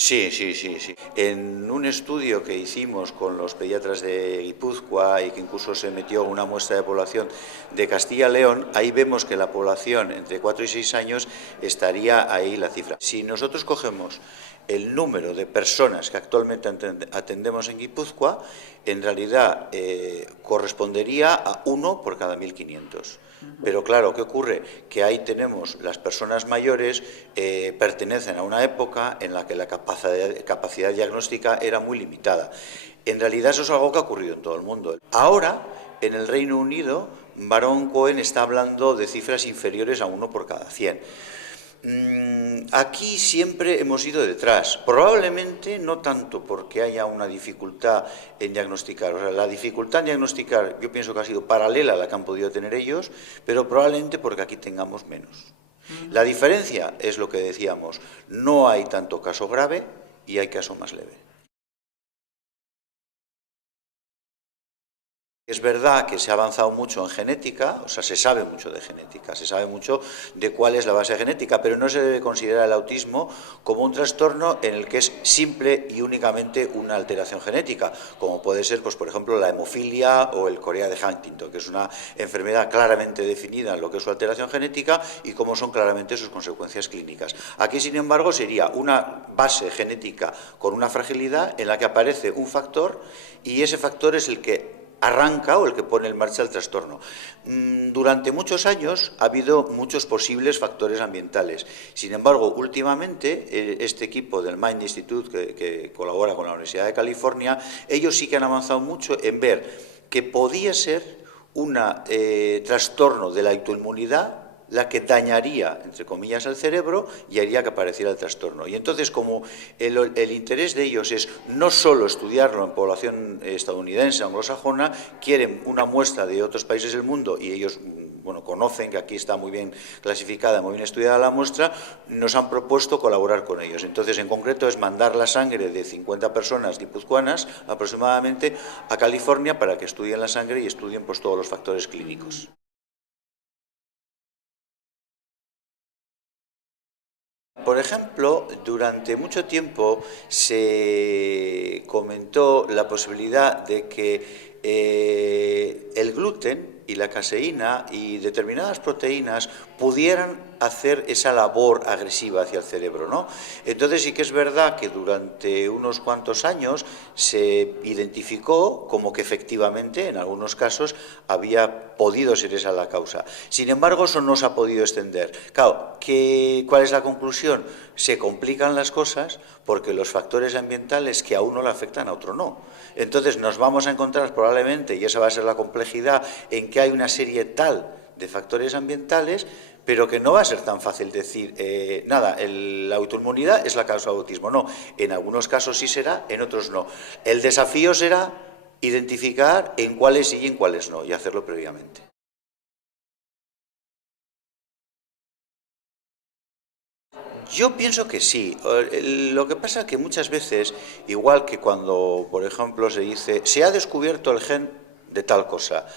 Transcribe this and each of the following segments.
Sí, sí, sí, sí. En un estudio que hicimos con los pediatras de Guipúzcoa y que incluso se metió una muestra de población de Castilla-León, ahí vemos que la población entre 4 y 6 años estaría ahí la cifra. Si nosotros cogemos el número de personas que actualmente atendemos en Guipúzcoa, en realidad correspondería a 1 por cada 1.500. Pero claro, ¿qué ocurre? Que ahí tenemos las personas mayores, pertenecen a una época en la que la capacidad diagnóstica era muy limitada. En realidad eso es algo que ha ocurrido en todo el mundo. Ahora, en el Reino Unido, Baron Cohen está hablando de cifras inferiores a 1 por cada 100. Aquí siempre hemos ido detrás, probablemente no tanto porque haya una dificultad en diagnosticar, o sea, la dificultad en diagnosticar yo pienso que ha sido paralela a la que han podido tener ellos, pero probablemente porque aquí tengamos menos. La diferencia es lo que decíamos, no hay tanto caso grave y hay caso más leve. Es verdad que se ha avanzado mucho en genética, o sea, se sabe mucho de genética, se sabe mucho de cuál es la base genética, pero no se debe considerar el autismo como un trastorno en el que es simple y únicamente una alteración genética, como puede ser, pues, por ejemplo, la hemofilia o el corea de Huntington, que es una enfermedad claramente definida en lo que es su alteración genética y cómo son claramente sus consecuencias clínicas. Aquí, sin embargo, sería una base genética con una fragilidad en la que aparece un factor y ese factor es el que arranca o el que pone en marcha el trastorno. Durante muchos años ha habido muchos posibles factores ambientales. Sin embargo, últimamente, este equipo del Mind Institute, que colabora con la Universidad de California, ellos sí que han avanzado mucho en ver que podía ser un trastorno de la autoinmunidad la que dañaría, entre comillas, al cerebro y haría que apareciera el trastorno. Y entonces, como el interés de ellos es no solo estudiarlo en población estadounidense, anglosajona, quieren una muestra de otros países del mundo y ellos, bueno, conocen que aquí está muy bien clasificada, muy bien estudiada la muestra, nos han propuesto colaborar con ellos. Entonces, en concreto, es mandar la sangre de 50 personas guipuzcoanas, aproximadamente, a California para que estudien la sangre y estudien, pues, todos los factores clínicos. Por ejemplo, durante mucho tiempo se comentó la posibilidad de que el gluten y la caseína y determinadas proteínas pudieran hacer esa labor agresiva hacia el cerebro, ¿no? Entonces sí que es verdad que durante unos cuantos años se identificó como que efectivamente en algunos casos había podido ser esa la causa. Sin embargo, eso no se ha podido extender. Claro, ¿cuál es la conclusión? Se complican las cosas porque los factores ambientales que a uno le afectan, a otro no. Entonces nos vamos a encontrar probablemente, y esa va a ser la complejidad, en que hay una serie tal de factores ambientales, pero que no va a ser tan fácil decir, nada, la autoinmunidad es la causa del autismo. No, en algunos casos sí será, en otros no. El desafío será identificar en cuáles sí y en cuáles no, y hacerlo previamente. Yo pienso que sí. Lo que pasa es que muchas veces, igual que cuando, por ejemplo, se dice, se ha descubierto el gen de tal cosa,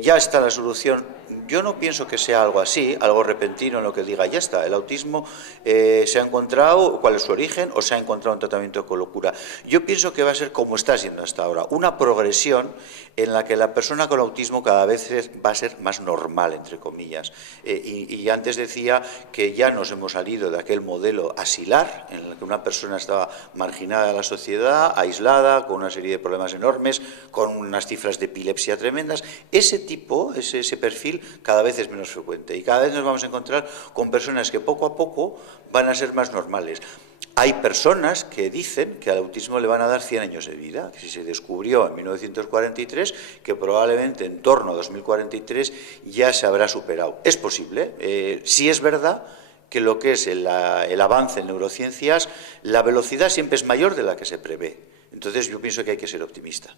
ya está la solución. Yo no pienso que sea algo así, algo repentino en lo que diga, ya está, el autismo se ha encontrado, cuál es su origen, o se ha encontrado un tratamiento con locura. Yo pienso que va a ser como está siendo hasta ahora, una progresión en la que la persona con autismo cada vez va a ser más normal, entre comillas. Y antes decía que ya nos hemos salido de aquel modelo asilar, en el que una persona estaba marginada de la sociedad, aislada, con una serie de problemas enormes, con unas cifras de epilepsia tremendas. Ese tipo, ese perfil, cada vez es menos frecuente y cada vez nos vamos a encontrar con personas que poco a poco van a ser más normales. Hay personas que dicen que al autismo le van a dar 100 años de vida, que si se descubrió en 1943, que probablemente en torno a 2043 ya se habrá superado. Es posible, sí es verdad que lo que es el avance en neurociencias, la velocidad siempre es mayor de la que se prevé. Entonces yo pienso que hay que ser optimista.